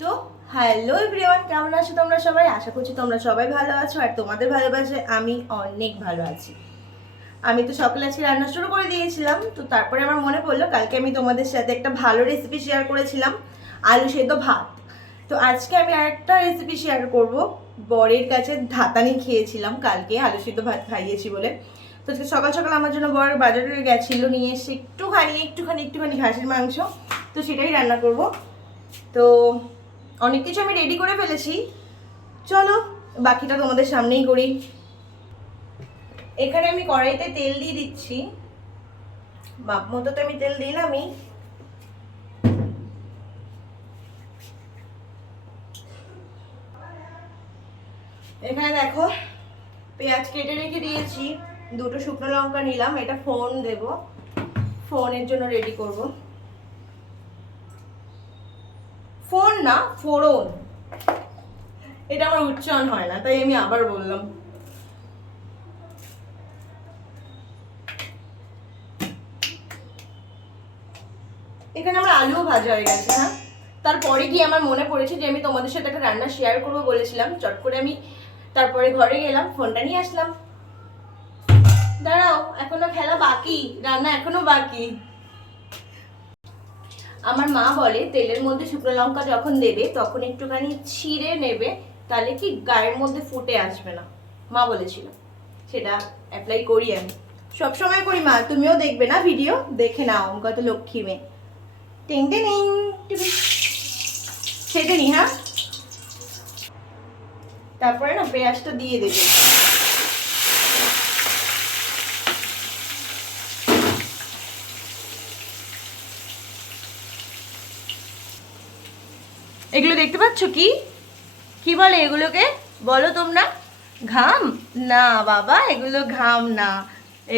তো hello everyone, কেমন আছো তোমরা সবাই? আশা করছি তোমরা সবাই ভালো আছো আর তোমাদের ভালোবাসে আমি অনেক ভালো আছি। আমি তো সকালে আজকে রান্না শুরু করে দিয়েছিলাম, তো তারপরে আমার মনে পড়লো কালকে আমি তোমাদের সাথে একটা ভালো রেসিপি শেয়ার করেছিলাম, আলু সেদ্ধ ভাত। তো আজকে আমি আরেকটা রেসিপি শেয়ার করব। বরের কাছে ধাতানি খেয়েছিলাম কালকে, আলু সেদ্ধ ভাত খাইয়েছি বলে। তো আজকে সকাল সকাল আমার জন্য বর বাজারে গেছিলো, নিয়ে এসে একটুখানি খাসির মাংস, তো সেটাই রান্না করব। তো অনেক কিছু আমি রেডি করে ফেলেছি, চলো বাকিটা তোমাদের সামনেই করি। এখানে আমি কড়াইতে তেল দিয়ে দিচ্ছি, মাপ মতো তো আমি তেল দিলামই। এখানে দেখো পেঁয়াজ কেটে রেখে দিয়েছি, দুটো শুকনো লঙ্কা নিলাম, এটা ফোড়ন দেব, ফোড়নের জন্য রেডি করব। ফোড়ন না, ফোড়ন, এটা আমার উচ্চারণ হয় না, তাই আমি আবার বললাম। এখানে আমার আলুও ভাজা হয়ে গেছে। হ্যাঁ, তারপরে গিয়ে আমার মনে পড়েছে যে আমি তোমাদের সাথে একটা রান্না শেয়ার করবো বলেছিলাম। চট করে আমি তারপরে ঘরে গেলাম, ফোনটা নিয়ে আসলাম। দাঁড়াও, এখনো খেলা বাকি, রান্না এখনো বাকি। আমার মা বলে তেলের মধ্যে শুকনো লঙ্কা যখন দেবে তখন একটুখানি ছিঁড়ে নেবে, তাহলে কি গায়ের মধ্যে ফুটে আসবে না, মা বলেছিল। সেটা অ্যাপ্লাই করি আমি, সবসময় করি। মা তুমিও দেখবে না ভিডিও, দেখে নাও, কত লক্ষ্মী মেয়ে। টিং টিং ছেড়ে নি। হ্যাঁ, তারপরে না পেঁয়াজটা দিয়ে দেবে। এগুলো দেখতে পাচ্ছ কি কি বলে এগুলোকে? বলো তোমরা। ঘাম? না বাবা, এগুলো ঘাম না,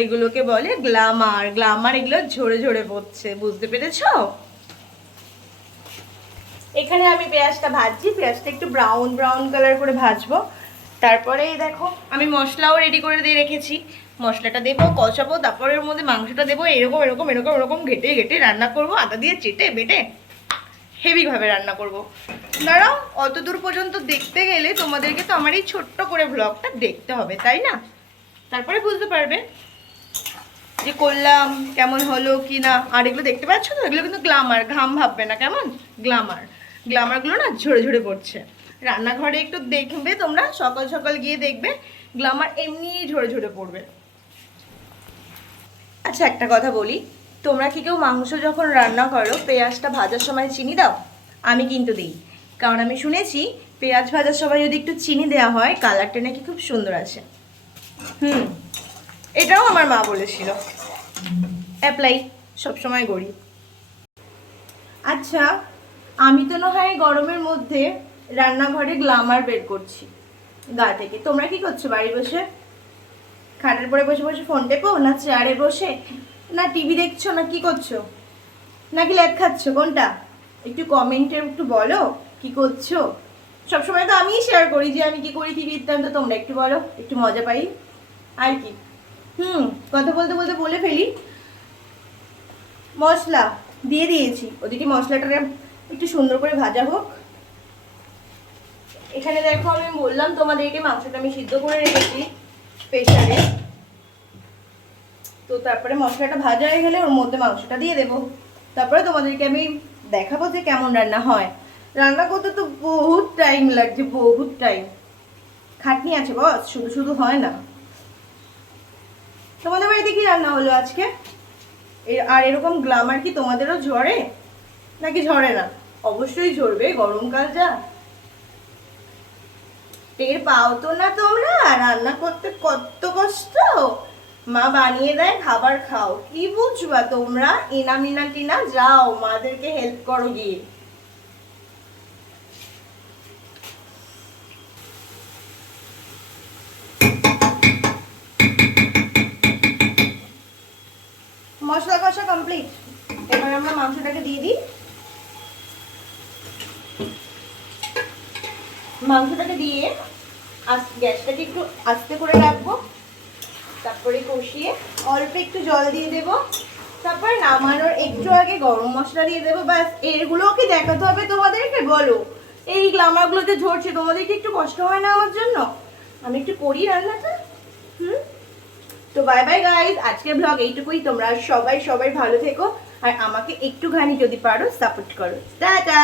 এগুলোকে বলে গ্লামার। গ্লামার, এগুলো ঝরে ঝরে পড়ছে, বুঝতে পেরেছো? এখানে আমি পেঁয়াজটা ভাজছি, পেঁয়াজটা একটু ব্রাউন ব্রাউন কালার করে ভাজবো। তারপরে দেখো আমি মশলাও রেডি করে দিয়ে রেখেছি, মশলাটা দেবো, কষাবো, তারপরে এর মধ্যে মাংসটা দেবো, এরকম এরকম এরকম এরকম ঘেটে ঘেটে রান্না করবো, আদা দিয়ে চেটে বেটে হেভিভাবে রান্না করব। দাঁড়াও, অত দূর পর্যন্ত দেখতে গেলে তোমাদেরকে তো আমার এই ছোট্ট করে ব্লগটা দেখতে হবে, তাই না? তারপরে বুঝতে পারবে যে করলাম কেমন হলো কি না। আর এগুলো দেখতে পাচ্ছ তো, এগুলো কিন্তু গ্লামার, ঘাম ভাববে না, কেমন গ্লামার। গ্লামারগুলো না ঝরে ঝরে পড়ছে। রান্নাঘরে একটু দেখবে তোমরা, সকাল সকাল গিয়ে দেখবে গ্লামার এমনি ঝরে ঝরে পড়বে। আচ্ছা একটা কথা বলি, তোমরা কি কেউ মাংস যখন রান্না করো পেঁয়াজটা ভাজার সময় চিনি দাও? আমি কিন্তু দিই, কারণ আমি শুনেছি পেঁয়াজ ভাজার সময় যদি একটু চিনি দেওয়া হয় কালারটা নাকি খুব সুন্দর আসে। এটাও আমার মা বলেছিল, অ্যাপ্লাই সবসময় করি। আচ্ছা, আমি তো না হয় গরমের মধ্যে রান্নাঘরে গ্লামার বের করছি গা থেকে, তোমরা কি করছো বাড়ি বসে? খাটের পরে বসে বসে ফোন টেপো, না চেয়ারে বসে, না টিভি দেখছো, না কি করছো, নাকি ল্যাদ খাচ্ছ, কোনটা? একটু কমেন্টে একটু বলো কি করছো। সবসময় তো আমিই শেয়ার করি যে আমি কি করি কি বৃত্তান্ত, তোমরা একটু বলো, একটু মজা পাই আর কি। কথা বলতে বলতে বলে ফেলি, মশলা দিয়ে দিয়েছি, ওদিকে মশলাটা একটু সুন্দর করে ভাজা হোক। এখানে দেখো আমি বললাম তোমাদেরকে মাংসটা আমি সিদ্ধ করে রেখেছি প্রেসারে। তো তারপরে মশলাটা ভাজা হয়ে গেলে ওর মধ্যে মাংসটা দিয়ে দেবো, তারপরে তোমাদেরকে আমি দেখাবো যে কেমন রান্না হয়। রান্না করতে তো বহুত টাইম লাগছে, বহুত টাইম, খাটনি আছে বস, শুধু শুধু হয় না। তোমাদের বাড়িতে কি রান্না হলো আজকে? আর এরকম গ্লামার কি তোমাদেরও ঝরে নাকি ঝরে না? অবশ্যই ঝরবে, গরমকাল যা। টের পাও তো না তোমরা রান্না করতে কত কষ্ট? মা বানিয়ে দেয়, খাবার খাও, কি বুঝবা তোমরা? ইনা মিনা টিনা, যাও মাদেরকে হেল্প করো গিয়ে। মশলা কষা কমপ্লিট, এবার আমরা মাংসটাকে দিয়ে দিই। মাংসটাকে দিয়ে গ্যাসটাকে একটু আস্তে করে রাখবো, তারপরে কষিয়ে অল্প একটু জল দিয়ে দেব, তারপরে নামানোর একটু আগে গরম মশলা দিয়ে দেবো। ব্যাস, এগুলোও কি দেখাতে হবে তোমাদেরকে? বলো, এই গ্লামারগুলোতে ঝরছে, তোমাদের কি একটু কষ্ট হয় না আমার জন্য? আমি একটু করি রান্নাটা। তো বাই বাই গাইস, আজকের ব্লগ এইটুকুই। তোমরা সবাই সবাই ভালো থেকো আর আমাকে একটুখানি যদি পারো সাপোর্ট করো। টাটা।